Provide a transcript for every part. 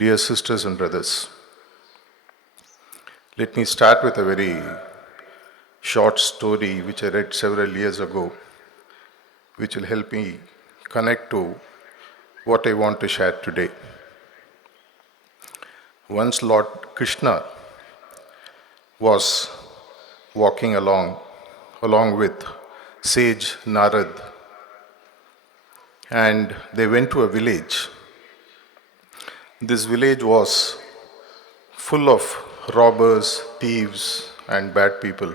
Dear sisters and brothers, let me start with a very short story which I read several years ago, which will help me connect to what I want to share today. Once Lord Krishna was walking along with sage Narad, and they went to a village. This village was full of robbers, thieves, and bad people.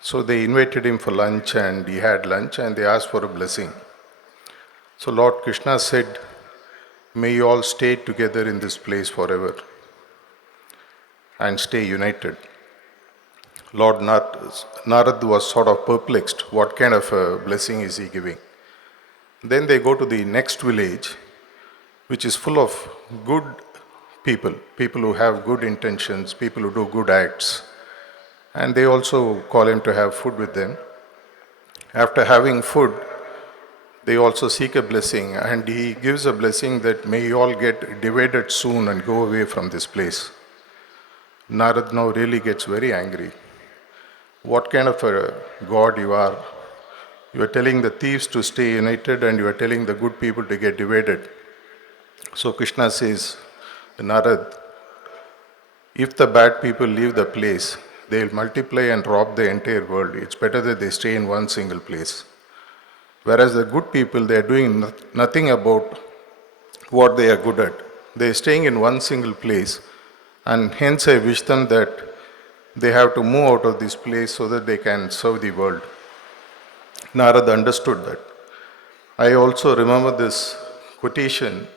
So they invited him for lunch, and he had lunch, and they asked for a blessing. So Lord Krishna said, "May you all stay together in this place forever and stay united." Lord Narad was sort of perplexed. What kind of a blessing is he giving? Then they go to the next village, which is full of good people who have good intentions, people who do good acts. And they also call him to have food with them. After having food, they also seek a blessing, and he gives a blessing that may you all get divided soon and go away from this place. Narad now really gets very angry. What kind of a God you are? You are telling the thieves to stay united, and you are telling the good people to get divided. So Krishna says, Narad, if the bad people leave the place, they will multiply and rob the entire world. It's better that they stay in one single place. Whereas the good people, they are doing nothing about what they are good at. They are staying in one single place, and hence I wish them that they have to move out of this place so that they can serve the world. Narad understood that. I also remember this quotation,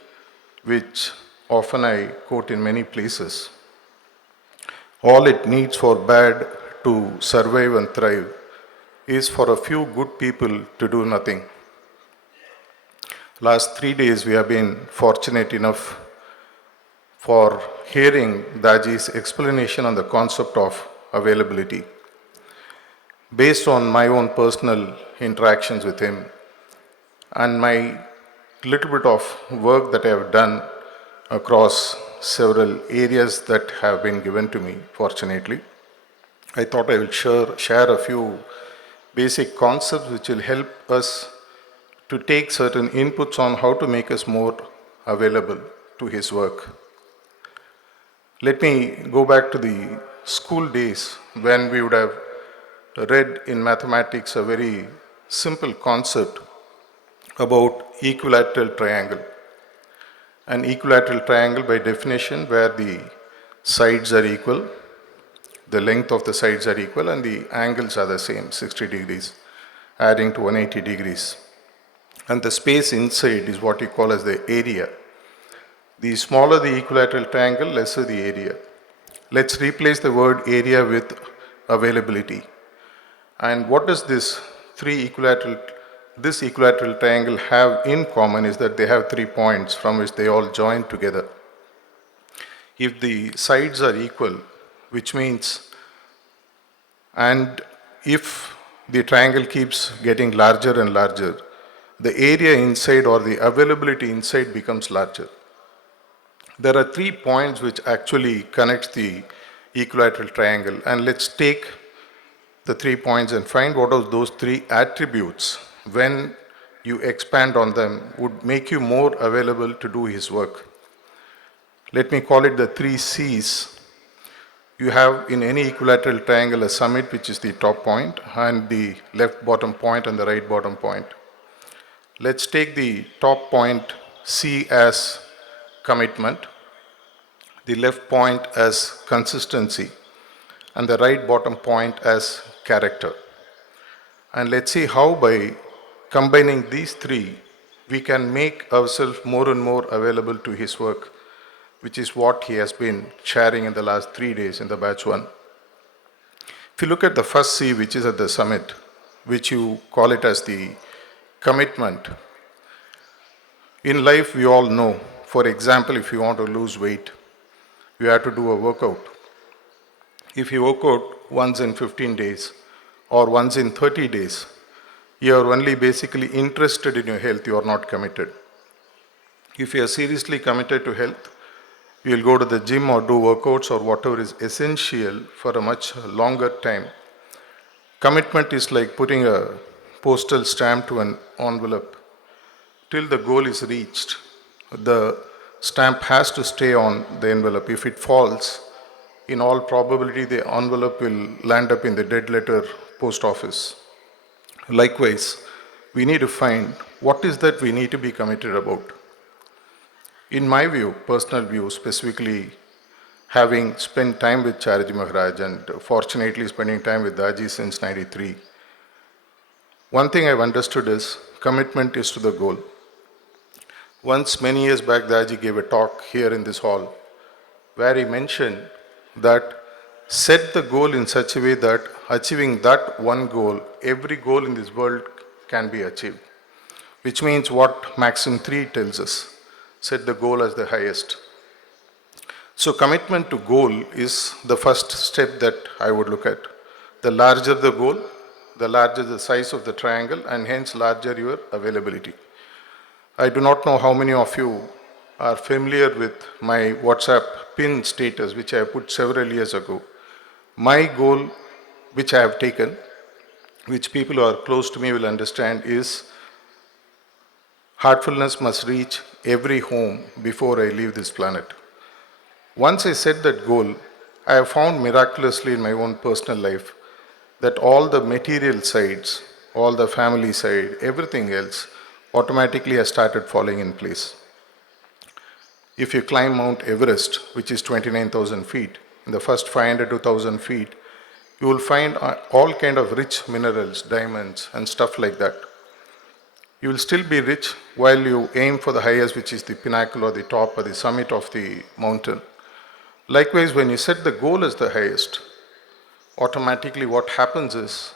which often I quote in many places. All it needs for bad to survive and thrive is for a few good people to do nothing. Last 3 days we have been fortunate enough for hearing Daji's explanation on the concept of availability. Based on my own personal interactions with him and my little bit of work that I have done across several areas that have been given to me, fortunately, I thought I will share a few basic concepts which will help us to take certain inputs on how to make us more available to his work. Let me go back to the school days when we would have read in mathematics a very simple concept about equilateral triangle. An equilateral triangle, by definition, where the sides are equal, the length of the sides are equal, and the angles are the same, 60 degrees, adding to 180 degrees. And the space inside is what you call as the area. The smaller the equilateral triangle, lesser the area. Let's replace the word area with availability. And what does this equilateral triangle have in common is that they have 3 points from which they all join together. If the sides are equal, which means, and if the triangle keeps getting larger and larger, the area inside or the availability inside becomes larger. There are 3 points which actually connect the equilateral triangle, and let's take the 3 points and find what are those 3 attributes when you expand on them would make you more available to do his work. Let me call it the 3 C's. You have in any equilateral triangle a summit, which is the top point, and the left bottom point and the right bottom point. Let's take the top point C as commitment, the left point as consistency, and the right bottom point as character. And let's see how by combining these 3, we can make ourselves more and more available to his work, which is what he has been sharing in the last 3 days in the batch 1. If you look at the first C, which is at the summit, which you call it as the commitment. In life, we all know, for example, if you want to lose weight, you have to do a workout. If you work out once in 15 days or once in 30 days, you are only basically interested in your health, you are not committed. If you are seriously committed to health, you will go to the gym or do workouts or whatever is essential for a much longer time. Commitment is like putting a postal stamp to an envelope. Till the goal is reached, the stamp has to stay on the envelope. If it falls, in all probability, the envelope will land up in the dead letter post office. Likewise, we need to find what is that we need to be committed about. In my view, personal view, specifically having spent time with Chariji Maharaj and fortunately spending time with Daji since 93, one thing I've understood is commitment is to the goal. Once, many years back, Daji gave a talk here in this hall where he mentioned that set the goal in such a way that achieving that one goal, every goal in this world can be achieved. Which means what Maxim 3 tells us, set the goal as the highest. So commitment to goal is the first step that I would look at. The larger the goal, the larger the size of the triangle and hence larger your availability. I do not know how many of you are familiar with my WhatsApp pin status, which I put several years ago. My goal, which I have taken, which people who are close to me will understand, is heartfulness must reach every home before I leave this planet. Once I set that goal, I have found miraculously in my own personal life that all the material sides, all the family side, everything else automatically has started falling in place. If you climb Mount Everest, which is 29,000 feet, in the first 500 to 1,000 feet, you will find all kind of rich minerals, diamonds and stuff like that. You will still be rich while you aim for the highest, which is the pinnacle or the top or the summit of the mountain. Likewise, when you set the goal as the highest, automatically what happens is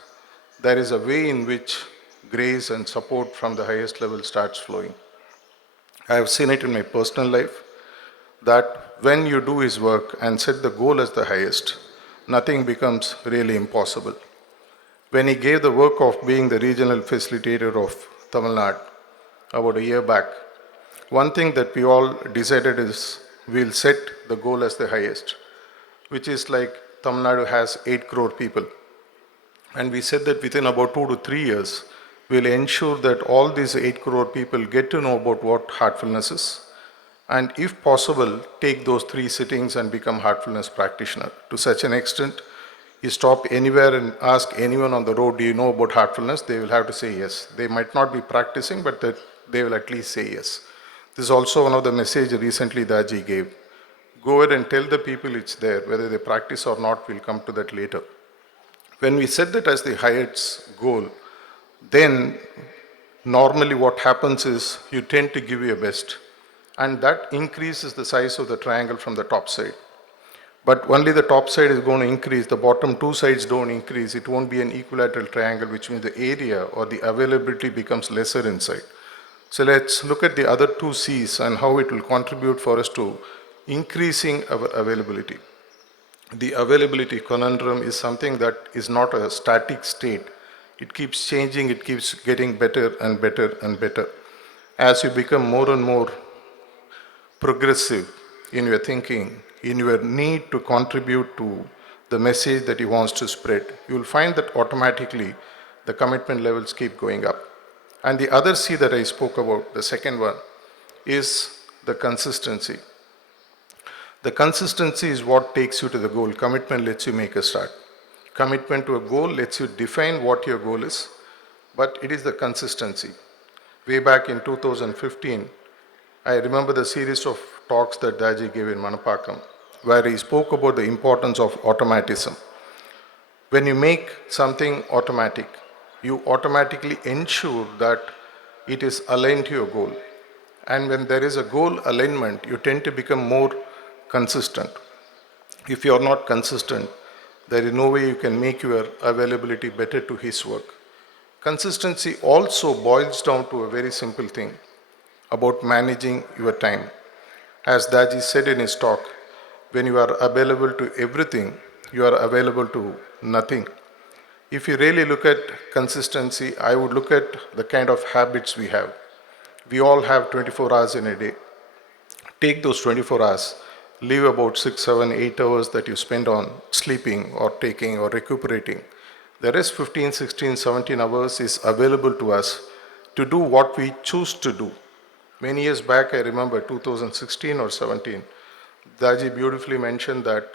there is a way in which grace and support from the highest level starts flowing. I have seen it in my personal life that when you do his work and set the goal as the highest, nothing becomes really impossible. When he gave the work of being the regional facilitator of Tamil Nadu about a year back, one thing that we all decided is we'll set the goal as the highest, which is like Tamil Nadu has 8 crore people. And we said that within about 2 to 3 years, we'll ensure that all these 8 crore people get to know about what heartfulness is. And if possible, take those 3 sittings and become heartfulness practitioner. To such an extent, you stop anywhere and ask anyone on the road, do you know about heartfulness? They will have to say yes. They might not be practicing, but they will at least say yes. This is also one of the messages recently Daji gave. Go ahead and tell the people it's there. Whether they practice or not, we'll come to that later. When we set that as the highest goal, then normally what happens is you tend to give your best. And that increases the size of the triangle from the top side. But only the top side is going to increase, the bottom 2 sides don't increase. It won't be an equilateral triangle, which means the area or the availability becomes lesser inside. So let's look at the other 2 C's and how it will contribute for us to increasing our availability. The availability conundrum is something that is not a static state. It keeps changing, it keeps getting better and better and better. As you become more and more progressive in your thinking, in your need to contribute to the message that he wants to spread, you will find that automatically the commitment levels keep going up. And the other C that I spoke about, the second one, is the consistency. The consistency is what takes you to the goal. Commitment lets you make a start. Commitment to a goal lets you define what your goal is, but it is the consistency. Way back in 2015, I remember the series of talks that Daji gave in Manapakam, where he spoke about the importance of automatism. When you make something automatic, you automatically ensure that it is aligned to your goal. And when there is a goal alignment, you tend to become more consistent. If you are not consistent, there is no way you can make your availability better to his work. Consistency also boils down to a very simple thing about managing your time. As Daji said in his talk, when you are available to everything, you are available to nothing. If you really look at consistency, I would look at the kind of habits we have. We all have 24 hours in a day. Take those 24 hours, leave about 6, 7, 8 hours that you spend on sleeping or taking or recuperating. The rest 15, 16, 17 hours is available to us to do what we choose to do. Many years back, I remember 2016 or 17, Daji beautifully mentioned that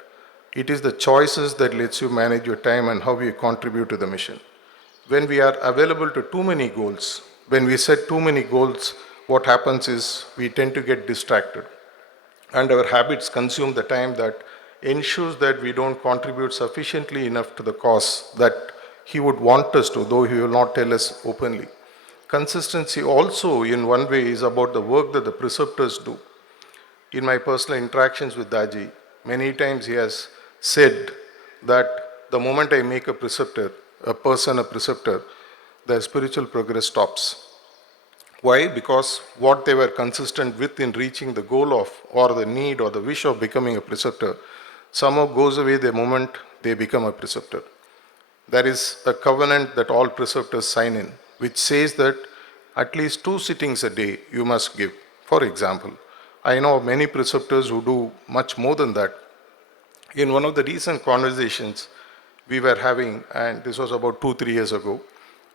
it is the choices that lets you manage your time and how you contribute to the mission. When we are available to too many goals, when we set too many goals, what happens is we tend to get distracted. And our habits consume the time that ensures that we don't contribute sufficiently enough to the cause that he would want us to, though he will not tell us openly. Consistency also, in one way, is about the work that the preceptors do. In my personal interactions with Daji, many times he has said that the moment I make a preceptor, a person a preceptor, the spiritual progress stops. Why? Because what they were consistent with in reaching the goal of, or the need, or the wish of becoming a preceptor, somehow goes away the moment they become a preceptor. There is a covenant that all preceptors sign in, which says that at least 2 sittings a day you must give. For example, I know many preceptors who do much more than that. In one of the recent conversations we were having, and this was about 2, 3 years ago,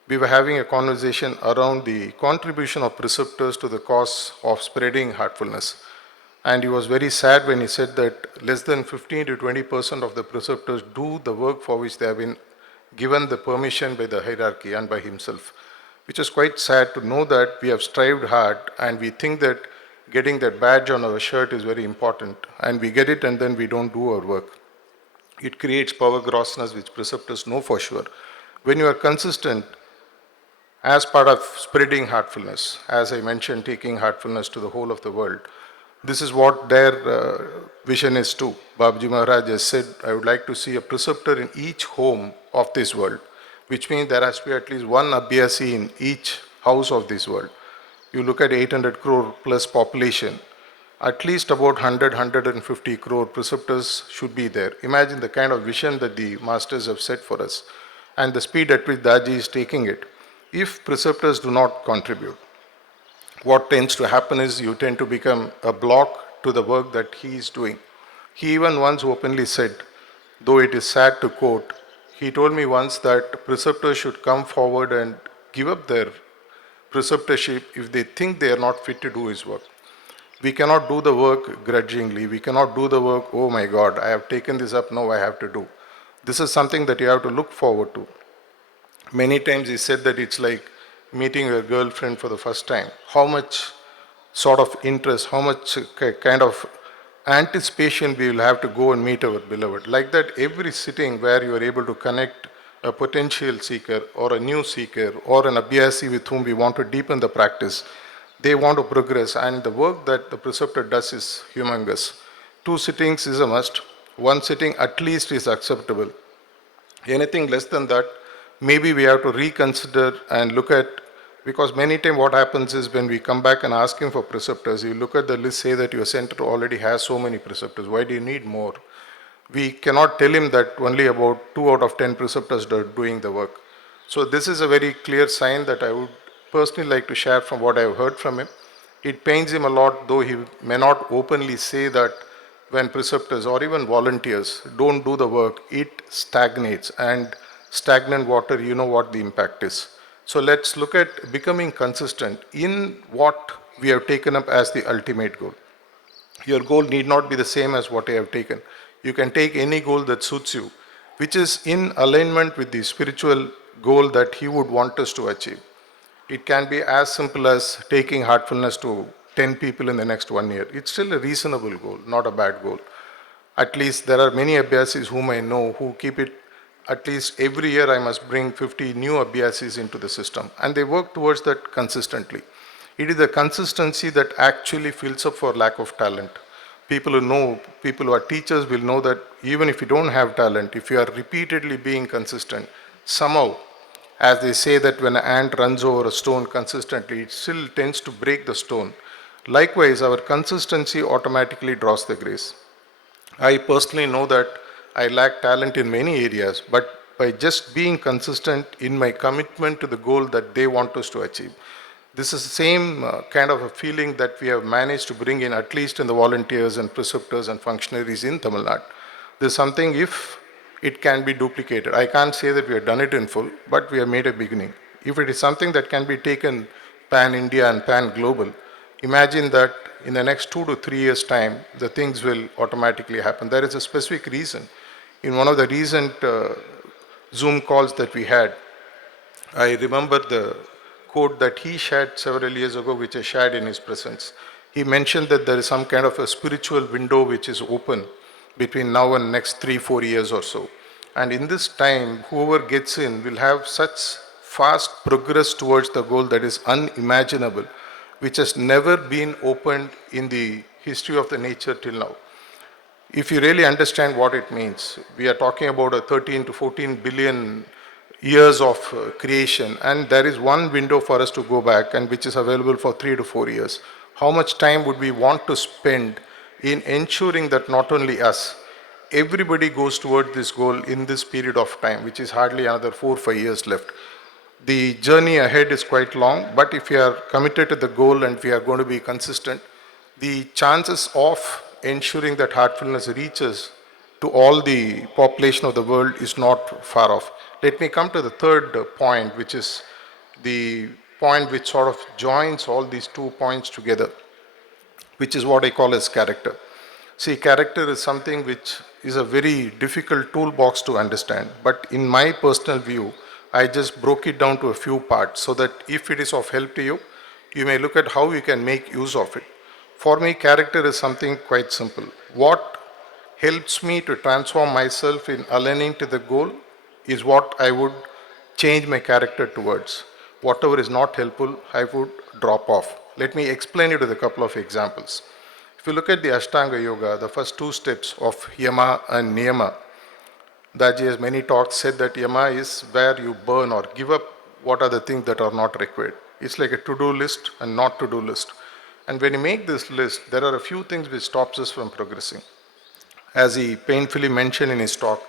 we were having a conversation around the contribution of preceptors to the cause of spreading heartfulness. And he was very sad when he said that less than 15 to 20% of the preceptors do the work for which they have been given the permission by the hierarchy and by himself, which is quite sad to know that we have strived hard and we think that getting that badge on our shirt is very important, and we get it and then we don't do our work. It creates power grossness, which preceptors know for sure. When you are consistent, as part of spreading heartfulness, as I mentioned, taking heartfulness to the whole of the world, this is what their vision is too. Babaji Maharaj has said, I would like to see a preceptor in each home of this world, which means there has to be at least one Abhyasi in each house of this world. You look at 800 crore plus population, at least about 100, 150 crore preceptors should be there. Imagine the kind of vision that the masters have set for us and the speed at which Daji is taking it. If preceptors do not contribute, what tends to happen is you tend to become a block to the work that he is doing. He even once openly said, though it is sad to quote, he told me once that preceptors should come forward and give up their preceptorship if they think they are not fit to do his work. We cannot do the work grudgingly. We cannot do the work, oh my God, I have taken this up, now I have to do. This is something that you have to look forward to. Many times he said that it's like meeting your girlfriend for the first time. How much sort of interest, how much kind of anticipation we will have to go and meet our beloved. Like that, every sitting where you are able to connect a potential seeker or a new seeker or an abhyasi with whom we want to deepen the practice, they want to progress, and the work that the preceptor does is humongous. 2 sittings is a must. 1 sitting at least is acceptable. Anything less than that, maybe we have to reconsider and look at, because many times what happens is when we come back and ask him for preceptors, you look at the list, say that your center already has so many preceptors, why do you need more? We cannot tell him that only about 2 out of 10 preceptors are doing the work. So this is a very clear sign that I would personally like to share from what I have heard from him. It pains him a lot, though he may not openly say that when preceptors or even volunteers don't do the work, it stagnates, and stagnant water, you know what the impact is. So let's look at becoming consistent in what we have taken up as the ultimate goal. Your goal need not be the same as what I have taken. You can take any goal that suits you, which is in alignment with the spiritual goal that he would want us to achieve. It can be as simple as taking heartfulness to 10 people in the next 1 year. It's still a reasonable goal, not a bad goal. At least there are many abhyasis whom I know who keep it, at least every year I must bring 50 new abhyasis into the system, and they work towards that consistently. It is the consistency that actually fills up for lack of talent. People who know, people who are teachers will know that even if you don't have talent, if you are repeatedly being consistent, somehow, as they say that when an ant runs over a stone consistently, it still tends to break the stone. Likewise, our consistency automatically draws the grace. I personally know that I lack talent in many areas, but by just being consistent in my commitment to the goal that they want us to achieve, This is the same kind of a feeling that we have managed to bring in, at least in the volunteers and preceptors and functionaries in Tamil Nadu. This is something, if it can be duplicated, I can't say that we have done it in full, but we have made a beginning. If it is something that can be taken pan-India and pan-global, imagine that in the next 2 to 3 years' time, the things will automatically happen. There is a specific reason. In one of the recent Zoom calls that we had, I remember the quote that he shared several years ago, which I shared in his presence. He mentioned that there is some kind of a spiritual window which is open between now and next 3 4 years or so. And in this time, whoever gets in will have such fast progress towards the goal that is unimaginable, which has never been opened in the history of the nature till now. If you really understand what it means, we are talking about a 13 to 14 billion years of creation, and there is one window for us to go back, and which is available for 3 to 4 years. How much time would we want to spend in ensuring that not only us, everybody goes toward this goal in this period of time, which is hardly another 4 5 years left? The journey ahead is quite long, but if we are committed to the goal and we are going to be consistent, the chances of ensuring that heartfulness reaches to all the population of the world is not far off. Let me come to the third point, which is the point which sort of joins all these 2 points together, which is what I call as character. See, character is something which is a very difficult toolbox to understand, but in my personal view, I just broke it down to a few parts so that if it is of help to you, you may look at how you can make use of it. For me, character is something quite simple. What helps me to transform myself in aligning to the goal is what I would change my character towards. Whatever is not helpful, I would drop off. Let me explain it with a couple of examples. If you look at the Ashtanga Yoga, the first 2 steps of Yama and Niyama, Daji has many talks said that Yama is where you burn or give up what are the things that are not required. It's like a to-do list and not to-do list. And when you make this list, there are a few things which stops us from progressing. As he painfully mentioned in his talk,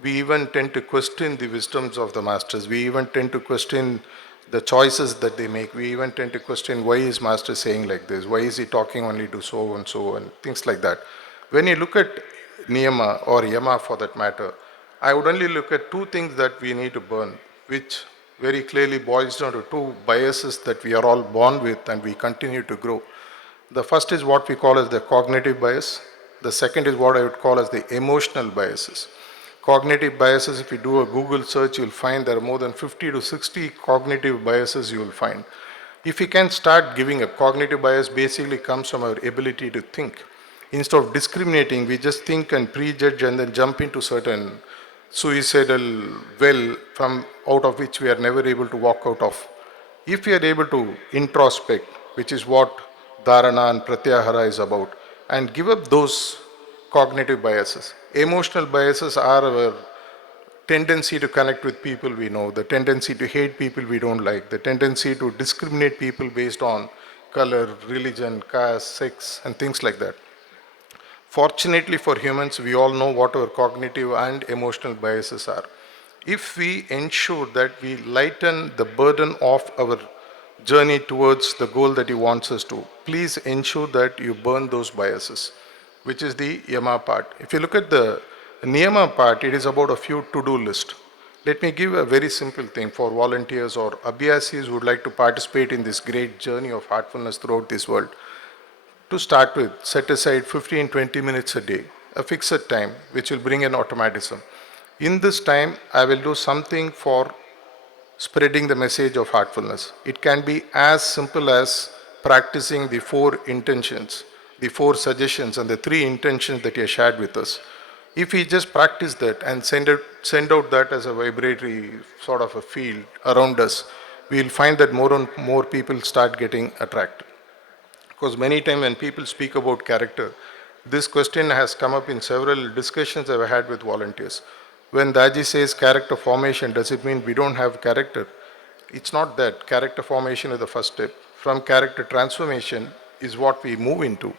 we even tend to question the wisdoms of the masters. We even tend to question the choices that they make. We even tend to question why is master saying like this? Why is he talking only to so and things like that? When you look at Niyama or Yama for that matter, I would only look at 2 things that we need to burn, which very clearly boils down to 2 biases that we are all born with and we continue to grow. The first is what we call as the cognitive bias. The second is what I would call as the emotional biases. Cognitive biases, if you do a Google search, you'll find there are more than 50 to 60 cognitive biases you will find. If you can start giving a cognitive bias, basically comes from our ability to think. Instead of discriminating, we just think and prejudge and then jump into certain suicidal well from out of which we are never able to walk out of. If we are able to introspect, which is what dharana and pratyahara is about, and give up those cognitive biases. Emotional biases are our tendency to connect with people we know, the tendency to hate people we don't like, the tendency to discriminate people based on color, religion, caste, sex, and things like that. Fortunately for humans, we all know what our cognitive and emotional biases are. If we ensure that we lighten the burden of our journey towards the goal that He wants us to, please ensure that you burn those biases, which is the Yama part. If you look at the Niyama part, it is about a few to-do list. Let me give a very simple thing for volunteers or abhyasis who would like to participate in this great journey of heartfulness throughout this world. To start with, set aside 15-20 minutes a day, a fixed time, which will bring an automatism. In this time, I will do something for spreading the message of heartfulness. It can be as simple as practicing the 4 intentions, the 4 suggestions, and the 3 intentions that you shared with us. If we just practice that and send out that as a vibratory sort of a field around us, we will find that more and more people start getting attracted. Because many times when people speak about character, this question has come up in several discussions I've had with volunteers. When Daji says character formation, does it mean we don't have character? It's not that. Character formation is the first step. From character transformation is what we move into.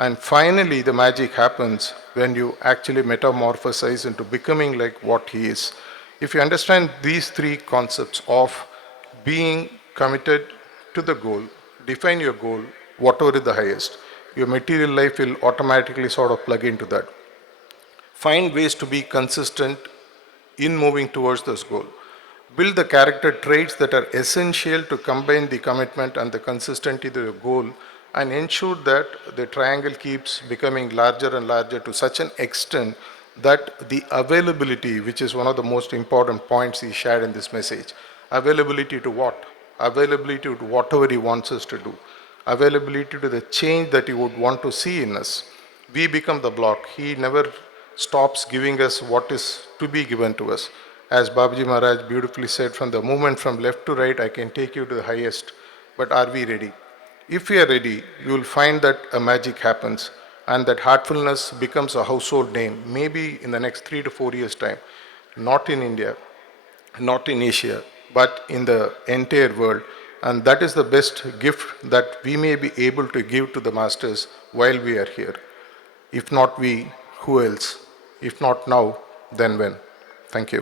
And finally, the magic happens when you actually metamorphosize into becoming like what he is. If you understand these 3 concepts of being committed to the goal, define your goal, whatever is the highest. Your material life will automatically sort of plug into that. Find ways to be consistent in moving towards this goal. Build the character traits that are essential to combine the commitment and the consistency to your goal, and ensure that the triangle keeps becoming larger and larger to such an extent that the availability, which is one of the most important points he shared in this message, availability to what? Availability to whatever he wants us to do, availability to the change that he would want to see in us. We become the block. He never stops giving us what is to be given to us. As Babaji Maharaj beautifully said, from the movement from left to right, I can take you to the highest. But are we ready? If we are ready, you will find that a magic happens and that heartfulness becomes a household name, maybe in the next 3 to 4 years' time. Not in India, not in Asia, but in the entire world. And that is the best gift that we may be able to give to the masters while we are here. If not we, who else? If not now, then when? Thank you.